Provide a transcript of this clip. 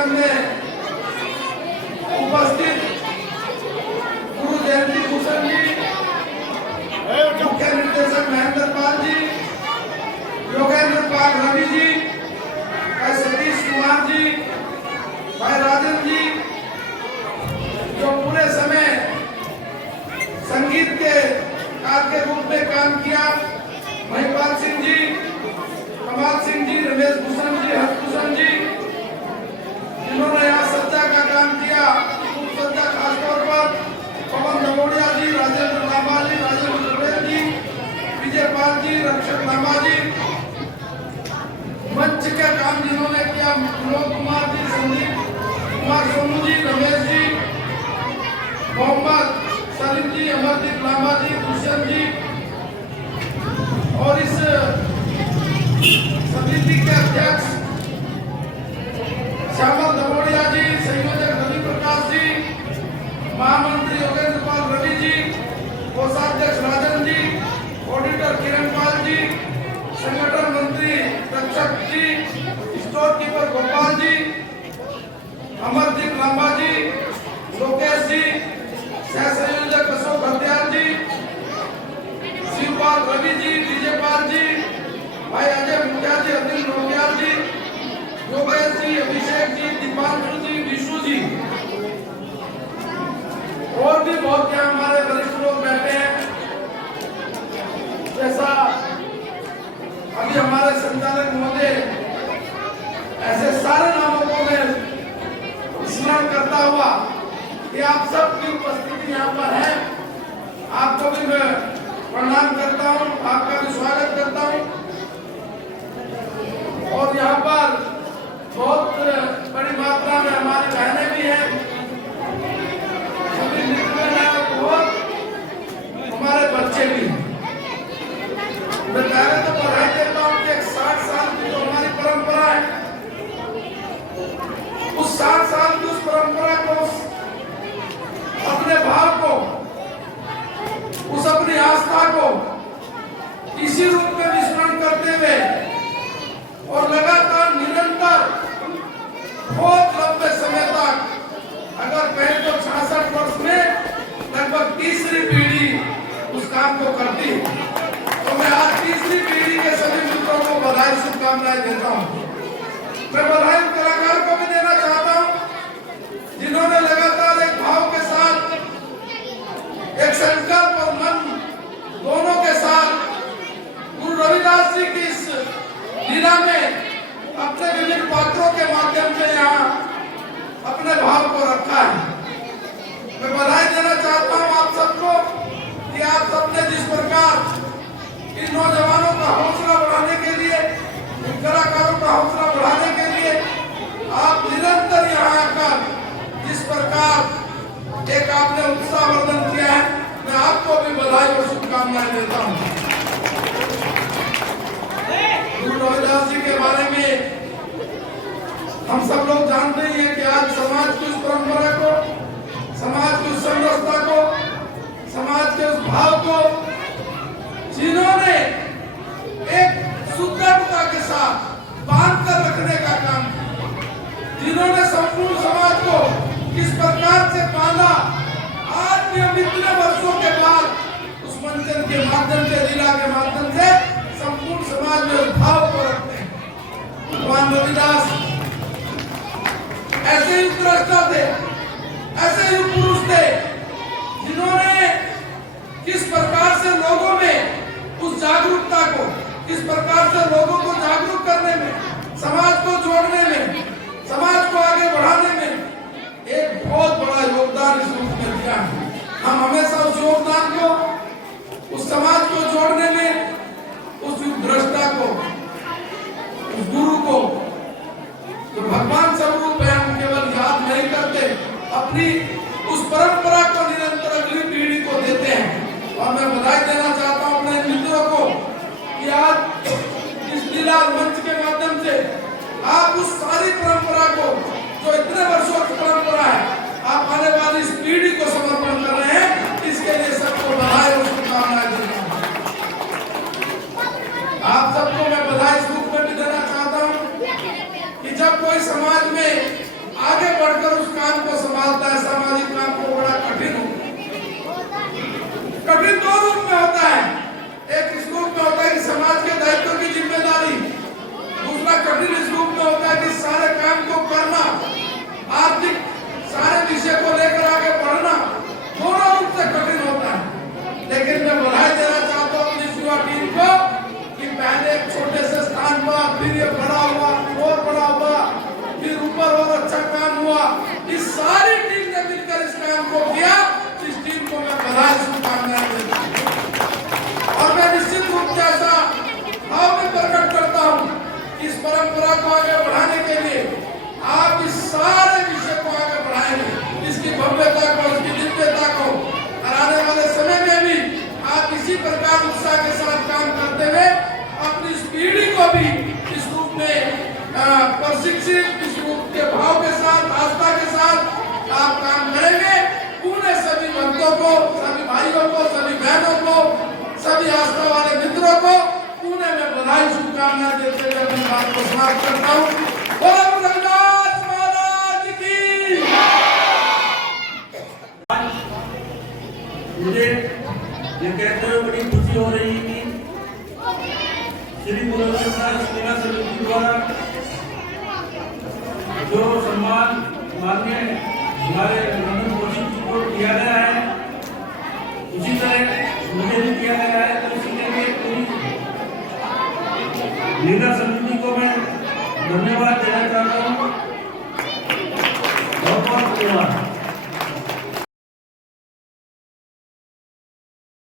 कार्यक्रम में उपस्थित गुरु जयंती भूषण जी, मुख्य निर्देशक महेंद्र पाल जी, योगेंद्र पाल रवि जी, भाई सतीश कुमार जी, भाई राजन जी, जो पूरे समय संगीत के कार के रूप में काम किया, महिपाल सिंह जी, कमाल सिंह जी, रमेश भूषण जी, हरभूषण जी, जिन्होंने यहाँ सज्जा का काम किया, सज्जा खासतौर पर पवन दमोड़िया जी, राजेंद्र लांबा जी, राजेंद्र पटेल जी, विजय पाल जी, रक्षक लांबा जी, मंच का काम जिन्होंने किया, विनोद कुमार जी, संदीप कुमार सोनू जी, रमेश जी, मोहम्मद सलीम जी, अमरदीप लांबा जी, दुष्यंत जी, और इस समिति के अध्यक्ष श्यामल दमोड़िया जी, संयोजक रवि प्रकाश जी, महामंत्री योगेंद्र पाल रवि जी, कोषाध्यक्ष राजन जी, ऑडिटर किरण पाल जी, संगठन मंत्री रक्षक जी, स्टोर कीपर गोपाल जी, अमरदीप लांबा जी, लोकेश जी, सह संयोजक अशोक हत्यार जी, शिवपाल रवि जी, विजयपाल जी, भाई अजय मुखिया जी, अनिल नोटियाल जी, योगेश जी, अभिषेक जी, दीपांशु जी, विशु जी, और भी बहुत यहाँ हमारे वरिष्ठ लोग बैठे हैं। जैसा अभी हमारे संचालक महोदय ऐसे सारे नामों को मैं स्मरण करता हुआ कि आप सबकी उपस्थिति यहाँ पर है, आपको भी मैं प्रणाम करता हूँ, आपका भी स्वागत करता हूँ। और यहाँ पर बहुत बड़ी मात्रा में हमारी बहनें भी हैं, सभी नृत्य में बहुत हमारे बच्चे भी हैं। मैं पहले तो बधाई देता हूँ कि 60 साल की जो हमारी परंपरा है, उस 60 साल की उस परंपरा को, अपने भाव को, उस अपनी आस्था को इसी रूप में विस्मरण करते हुए और लगातार निरंतर बहुत लंबे समय तक, अगर कहें तो 66 वर्ष में लगभग तीसरी पीढ़ी उस काम को करती है। तो मैं आज तीसरी पीढ़ी के सभी मित्रों को बधाई शुभकामनाएं देता हूँ। मैं बधाई कलाकार को भी देना चाहता हूँ जिन्होंने लगातार एक भाव के साथ, एक संकल्प और मन दोनों के साथ गुरु रविदास जी की इस लीला में अपने विभिन्न पात्रों के माध्यम से यहाँ अपने भाव को रखा है। मैं बधाई देना चाहता हूँ आप सबको कि आप सबने जिस प्रकार इन नौजवानों का हौसला बढ़ाने के लिए, इन कलाकारों का हौसला बढ़ाने के लिए आप निरंतर यहाँ आकर जिस प्रकार एक आपने उत्साहवर्धन किया है, मैं आपको भी बधाई और शुभकामनाएं देता हूँ। गुरु रविदास जी के बारे में हम सब लोग जानते ही हैं कि आज समाज की उस परंपरा को, समाज की उस समरसता को, समाज के उस भाव को जिन्होंने एक सुदृढ़ता के साथ बांध कर रखने का काम किया, जिन्होंने संपूर्ण समाज को किस प्रकार से बांधा, आज भी हम इतने वर्षों के बाद उस मंचन के माध्यम से, लीला के माध्यम से संपूर्ण समाज में उस भाव को रखते हैं। भगवान रविदास ऐसे ही दृष्टा थे, ऐसे ही पुरुष थे जिन्होंने किस प्रकार से लोगों में उस जागरूकता को, किस प्रकार से लोगों को जागरूक करने में, समाज को जोड़ने में, समाज को आगे बढ़ाने में एक बहुत बड़ा योगदान इस रूप में दिया है। हम हमेशा उस योगदान को, उस समाज को जोड़ने में, उस दृष्टा को, उस गुरु को, जो भगवान स्वरूप है, हम केवल याद नहीं करते, अपनी उस परंपरा को निरंतर अगली पीढ़ी को देते हैं। और मैं बधाई देना चाहता हूँ अपने मित्रों को कि आज इस लीला मंच के माध्यम से आप उस सारी परंपरा को, जो इतने वर्षों की परंपरा है, आप आने वाली इस पीढ़ी को समर्पण कर रहे हैं। इसके लिए सबको बधाई और शुभकामनाएं देता हूँ। आप सबको मैं बधाई इस रूप में भी देना चाहता हूँ कि जब कोई समाज में बहनों को, सभी आस्था वाले मित्रों को पुणे में बधाई शुभकामनाएं देते हुए अपनी बात को समाप्त करता हूँ। बोलो रविदास महाराज की। मुझे ये कहते हुए बड़ी खुशी हो रही थी, श्री गुरु रविदास सेवा समिति द्वारा जो सम्मान माननीय हमारे नंदन कौशिक जी को दिया गया